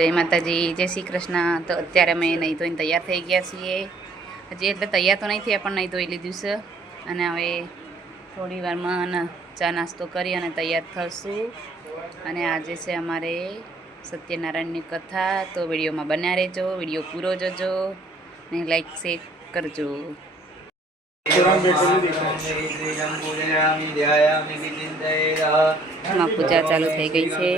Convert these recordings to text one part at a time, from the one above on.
જય માતાજી, જય શ્રી કૃષ્ણ. તો અત્યારે અમે નહીં ધોઈને તૈયાર થઈ ગયા છીએ. હજી એટલે તૈયાર તો નહીં થયા, પણ નહીં ધોઈ લીધું છે. અને હવે થોડી વારમાં ચા નાસ્તો કરી અને તૈયાર થશું. અને આજે છે અમારે સત્યનારાયણની કથા. તો વિડીયોમાં બન્યા રહેજો, વિડીયો પૂરો જોજો ને લાઈક શેર કરજો. પૂજા ચાલુ થઈ ગઈ છે.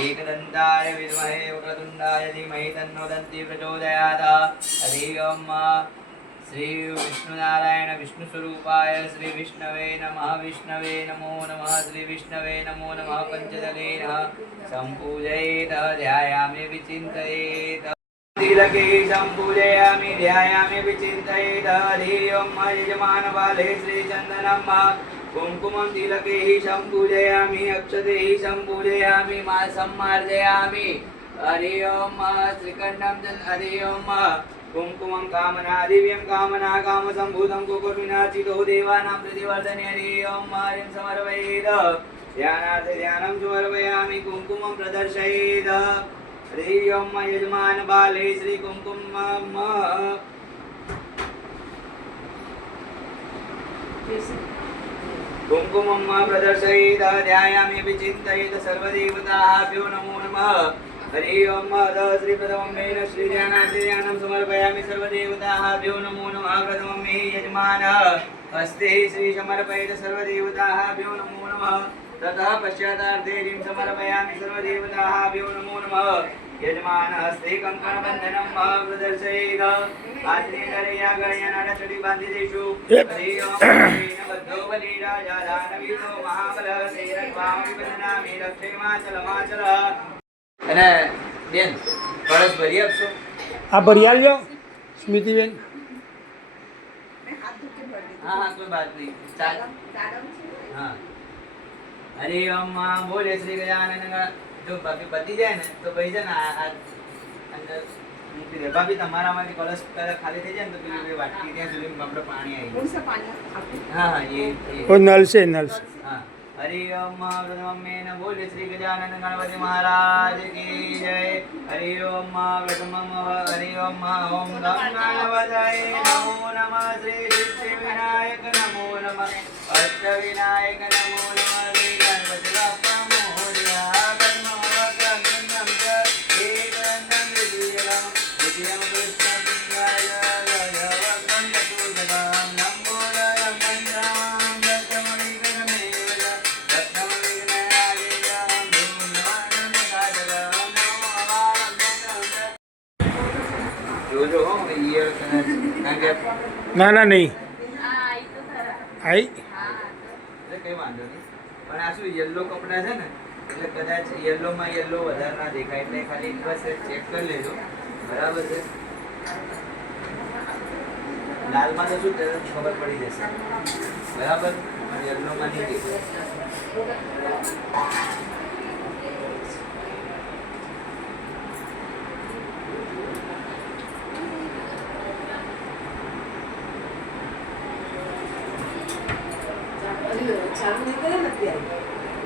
एकदन्ताय विद्महे वक्रतुण्डाय धीमहि तन्नो दन्ति प्रचोदयात्। हरि ओम श्री विष्णुनारायण विष्णुस्वरूपाय श्री विष्णवे नमः। विष्णवे नमो नमः। श्री विष्णवे नमो नमः। पंचदलेन सम्पूजयेत् ध्यायामि विचिन्तयेत्। तिलके सम्पूजयामि ध्यायामि विचिन्तयेत्। हरि ओम यजमान बाले श्री चन्दनं कुङ्कुमं तिलके सम्पूजयामि अक्षते सम्पूजयामि सम्मार्जयामि। हरि ओम श्रीकण्ठं हरि ओम कुङ्कुमं कामना दिव्यं कामना कामसम्भूतं कुकुर्विनाचितो देवानां प्रतिवर्धने। हरि ओम हरिं समर्पयेत्। ध्यानार्थे ध्यानं समर्पयामि कुङ्कुमं प्रदर्शयेत्। हरि ओम यजमान बाले श्री कुङ्कुमं कुङ्कुमं प्रदर्शयेत्। ध्यायामि विचिन्तयेत्। सर्वदेवताभ्यो नमो नमः। हरि ओम श्री प्रथममेन श्री ध्यानार्थे ध्यानं समर्पयामि। सर्वदेवताभ्यो नमो नमः। प्रथमं मे यजमान हस्ते श्री समर्पयेत्। सर्वदेवताभ्यो नमो नमः। ततः पश्चातार्थे ह्रीं समर्पयामि। सर्वदेवताभ्यो नमो नमः। यजमान हस्ते कंकणबन्धनं प्रदर्शयेत्। आत्रे नरया गणयनाडचटि बान्धितेषु। हरि ओम बद्धो बलिराजा दानवीरो महाबलः सेरत्वामि वन्दनामि रक्षेमाचलमाचल। અને બેન કળશ ભરી આપશો? આ ભરી આલ્યો સ્મિતિબેન. હા હા કોઈ બાત નહીં. ચાલ હા. હરે ઓમ બોલે શ્રી ગજાનન. જો ભાભી પતી જાય ને તો ભાઈ છે ને આ અંદર મૂકી દે. ભાભી તમારામાંથી કળશ ખાલી થઈ જાય ને તો પેલી વાટકી ત્યાં સુધી આપણે પાણી આવી જાય. હા હા એ નલ છે નલ છે. હા. हरि ओम प्रथममेन बोले श्री गजानन गणपति महाराज की जय। हरि ओम प्रथमम हरि ओम ओम गंगावदाय नमो नमः। श्री सिद्धिविनायक नमो नमः। अष्टविनायक नमो नमः। श्री गणपति बाप्पा मोरया। कर्मवक्रगन्धं च एकदन्तं विजयं विजयं कृष्णपिङ्गाय वक्रं चतुर्भुजं लम्बोदरं पञ्चमं दशमणिकरमेव ના ના નહીં આઈ કઈ વાંધો નહીં. પણ આ શું યલો કપડા છે ને એટલે કદાચ યલો માં યલો વધારે ના દેખાય એટલે ખાલી બસ ચેક કરી લેજો. બરાબર છે. લાલમાં તો શું ખબર પડી જશે. બરાબર. યલો માં નહીં દેખાય.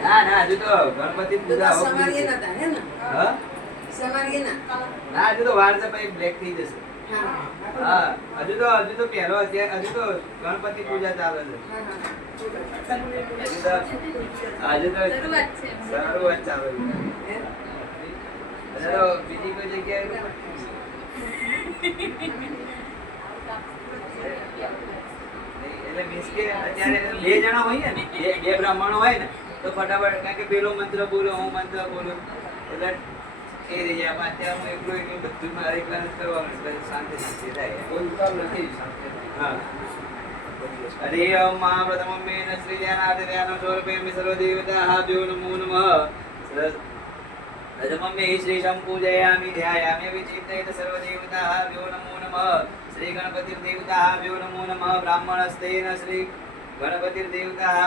ના ના હજુ તો ગણપતિ પૂજા ના હજુ તો વાર છે પછી બ્લેક થઈ જશે. હા હજુ તો પહેલો હજુ તો ગણપતિ પૂજા ચાલે છે. હજુ તો શરૂઆત ચાલે છે. બીજી કોઈ જગ્યાએ એટલે મીન્સ કે અત્યારે બે જણા હોય ને બે બ્રાહ્મણો હોય ને તો ફટાફટ કારણ કે પેલો મંત્ર બોલો હું મંત્ર બોલું એટલે એ રહી જાય. અત્યારે હું એકલું બધું મારે એકલા કરવાનું શાંતિ થાય. કોઈ કામ નથી. હા. હરે ઓમ પ્રથમમેન શ્રી ધ્યાનાર્થે ધ્યાनं સમર્પયામિ. સર્વદેવતાભ્યો નમો નમઃ. प्रथममे श्री सम्पूजयामि ध्यायामि विचिन्तयेत्। सर्वदेवताभ्यो नमो नमः। श्री गणपतिर्देवताभ्यो नमो नमः। ब्राह्मणस्तेन श्री गणपतिर्देवताः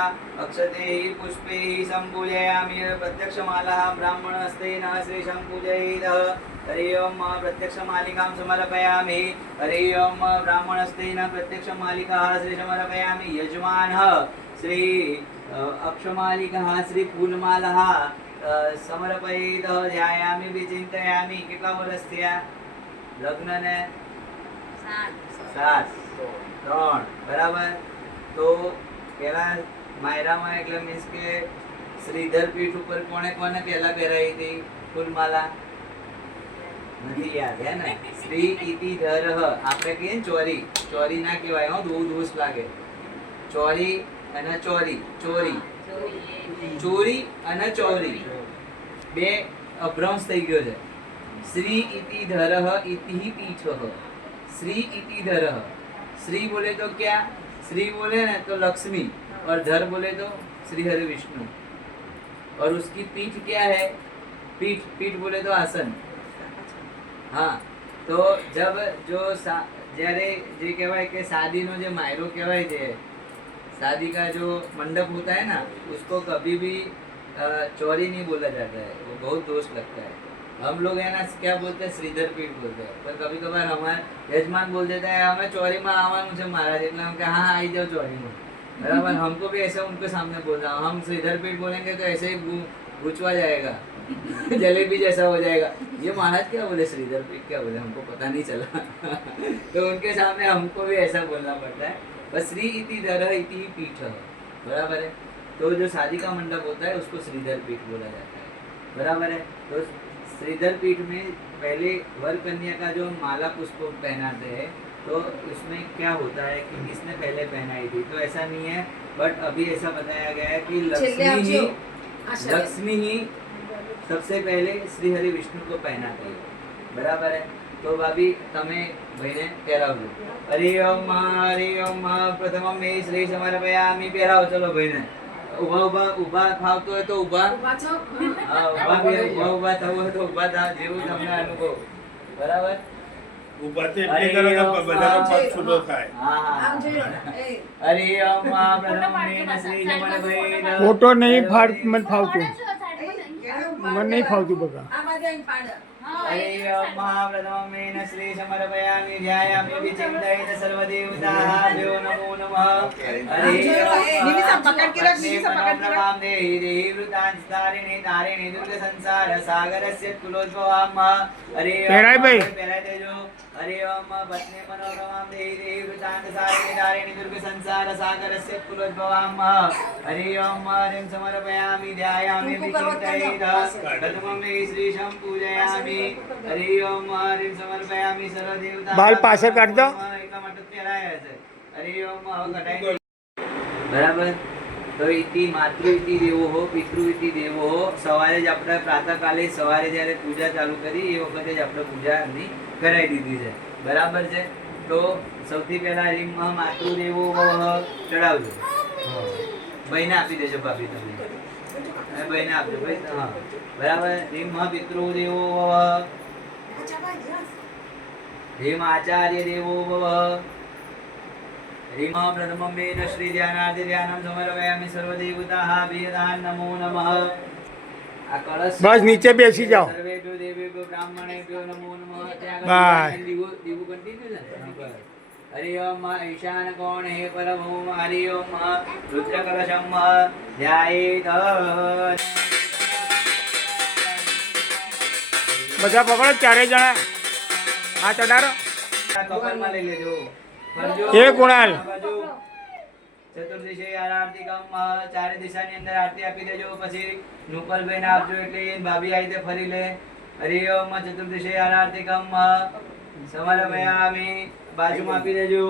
अक्षतैः पुष्पैः सम्पूजयामि। प्रत्यक्षमालाः ब्राह्मणस्तेन श्री सम्पूजयेत्। हरि ओम प्रत्यक्ष मालिकां समर्पयामि हरि ओम ब्राह्मणस्तेन प्रत्यक्ष मालिका श्री समर्पयामि यजमानः श्री अक्षमालिकः श्री फूलमालः समर्पयित ध्यायामि विचिंतयामि કેટલા વર્ષ થયા લગ્નને 7 3 બરાબર તો પેલા માયરામાં એટલે મીન્સ કે શ્રીધર પીઠ ઉપર કોણે કોને પહેલા પહેરાવી હતી ફૂલમાલા નથી યાદ હે ને શ્રી ઇતિ ધરહ આપણે કહીએ ને ચોરી ચોરી ના કહેવાય હો બહુ દોષ લાગે ચોરી અને ચોરી ચોરી ચોરી અને ચોરી બે અભ્રંશ થઈ ગયો છે શ્રી ઇતિ ધરહ ઇતિ પીઠ श्री इति धरह श्री बोले तो क्या श्री बोले ना तो लक्ष्मी और धर बोले तो श्री हरि विष्णु और उसकी पीठ क्या है पीठ पीठ बोले तो आसन हाँ तो जब जो જ્યારે જે કહેવાય કે શાદીનો જે માયરો કહેવાય છે शादी का जो मंडप होता है ना उसको कभी भी चौरी नहीं बोला जाता है वो बहुत दोष लगता है हम लोग है ना क्या बोलते हैं श्रीधर पीठ बोलते हैं पर कभी कभार हमारे यजमान बोल देता है हमें चौरी में आवानू है महाराज એટલે हम कहा हाँ आई जाओ चौरी में बराबर हमको भी ऐसा उनके सामने बोलना हम श्रीधर पीठ बोलेंगे तो ऐसे ही गुचवा जाएगा जलेबी जैसा हो जाएगा ये महाराज क्या बोले श्रीधर पीठ क्या बोले हमको पता नहीं चला तो उनके सामने हमको भी ऐसा बोलना पड़ता है बस श्री इति धरह इति पीठ बराबर है तो जो शादी का मंडप होता है उसको श्रीधर पीठ बोला जाता है बराबर है तो श्रीधर पीठ में पहले वर कन्या का जो माला पुष्प पहनाते हैं तो उसमें क्या होता है कि किसने पहले पहनाई थी तो ऐसा नहीं है बट अभी ऐसा बताया गया है कि लक्ष्मी ही सबसे पहले श्री हरि विष्णु को पहनाती है बराबर है तो भाभी तमे भाईने પહેરાવજો हरि ओम प्रथम में श्री समर्पयामि પહેરાવો चलो भाईने ઉભા ઉભા ઉભા થાવતો હોય તો ઉભા હા ઉભા થવું હોય તો ઉભા થાવ જેવું તમને અનુભવ બરાબર ऊपर से इतने करो तो बजारो पग छूटो થાય હા હરિ ઓમ પ્રથમ में श्री समर्पयामि ફોટો નહીં મને ફાવતું મને નહીં ફાવતું બગા हरि ओम प्रथम में श्री समर्पयामि ध्यायामि विचिन्तयेत सर्वदेवताभ्यो नमो नमः हरि ओम देहि देहि वृतांस्तारिणे तारिणे दुर्ग संसार सागरस्य कुलोद्भवामः हरि પહેરાય ભાઈ પહેરાય દેજો हरि ओम पत्नी मनोरमां देहि देहि वृतांस्तारिणे तारिणे दुर्ग संसार सागरस्य कुलोद्भवामः हरि ओम हरिं समर्पयामि ध्यायामि विचिन्तयेत प्रथमं मे श्रीशं पूजयामि हरि ओम हरिं समर्पयामि सर्वदेवता બાલ પાછળ કાઢ દો એટલા માટે પહેરાયા છે હરિ ઓમ કટાઈ બરાબર તો ઇતિ માતૃ ઇતિ દેવો હો પિતૃ ઇતિ દેવો હો સવારે જ આપણે પ્રાતઃકાલે સવારે જ્યારે પૂજા ચાલુ કરી એ વખતે જ આપણે પૂજા એમની કરાવી દીધી છે બરાબર છે તો સૌથી પહેલા હરિમ માતૃ દેવો ચડાવજો ભાઈને આપી દેજો ભાભી તમે ભાઈને આપજો ભાઈ હા બરાબર હિમ પિતૃ દેવો હિમ આચાર્ય દેવો હિમ પ્રથમં મેન શ્રી ધ્યાનાર્થે ધ્યાनं સમર્પયામિ સર્વદેવતાः ભીયદાન નમો નમઃ આ કળશ બસ નીચે બેસી જાઓ સર્વેભ્યો દેવેભ્યો બ્રાહ્મણેભ્યો નમો નમઃ ત્યાં બાય. આગળ દીવું કન્ટિન્યુ છે હરિ ઓમ ઈશાન કોણે પરમો હરિ ઓમ રુદ્ર કલશમ ધ્યાયેત બધા પકડો ચારે જણા હા ચડારો કપાલમાં લઈ લેજો કરજો. એ કુણાલ. આ બાજુ ચતુર્દશી આરતીકમ ચારે દિશાની અંદર આરતી આપી દેજો પછી નુપલભાઈને આપજો એટલે એ ભાભી આવી તે ફરી લે હરિ ઓમ ચતુર્દશી આરતીકમ સમર્પયામિ બાજુમાં આપી દેજો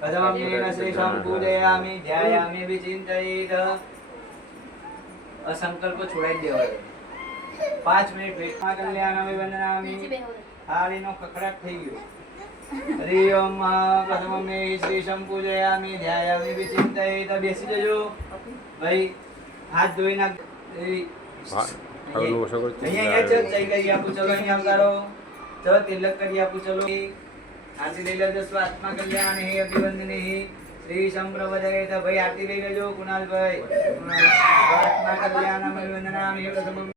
પ્રથમં શ્રીશં પૂજયામિ ધ્યાયામિ વિચિંતયેત અસંકલ્પ છોડાઈ દેવાય 5 મિનિટ વેટમાં કલ્યાણમે વંદનામિ થાળીનો કકડાટ થઈ ગયો હરિ ઓમ પ્રથમં મે શ્રીશં પૂજયામિ ધ્યાયામિ વિચિંતયેત બેસી જજો ભાઈ હાથ ધોઈ નાખ અહીંયા ચલ જઈ કરી આપું ચલો અહીંયા આવતારો ચલો તિલક કરી આપું ચલો આરતી લઈ લેજો સ્વાત્મા કલ્યાણ હે અભિવંદને શ્રી સંપ્રવદયત ભાઈ આરતી લઈ લેજો કુણાલભાઈ. કલ્યાણમ વંદનામિ પ્રથમમ